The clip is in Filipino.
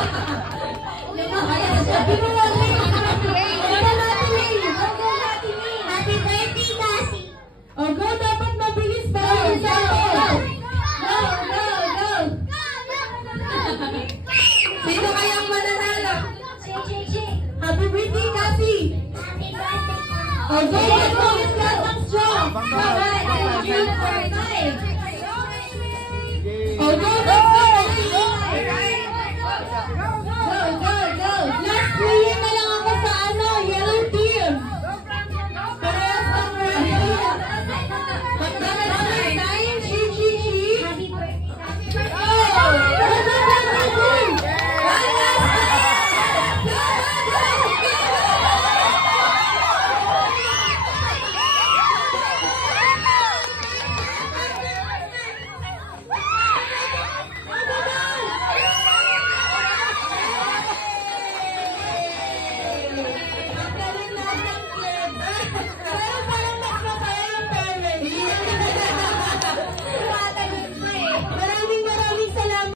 Happy birthday, Cassie! O, go! Dapat mabilis ba? Go! Sino kayang mananalo? Happy birthday, Cassie! Happy birthday! O, go! Mabilis ka! Bye-bye! Thank you for life! O, go!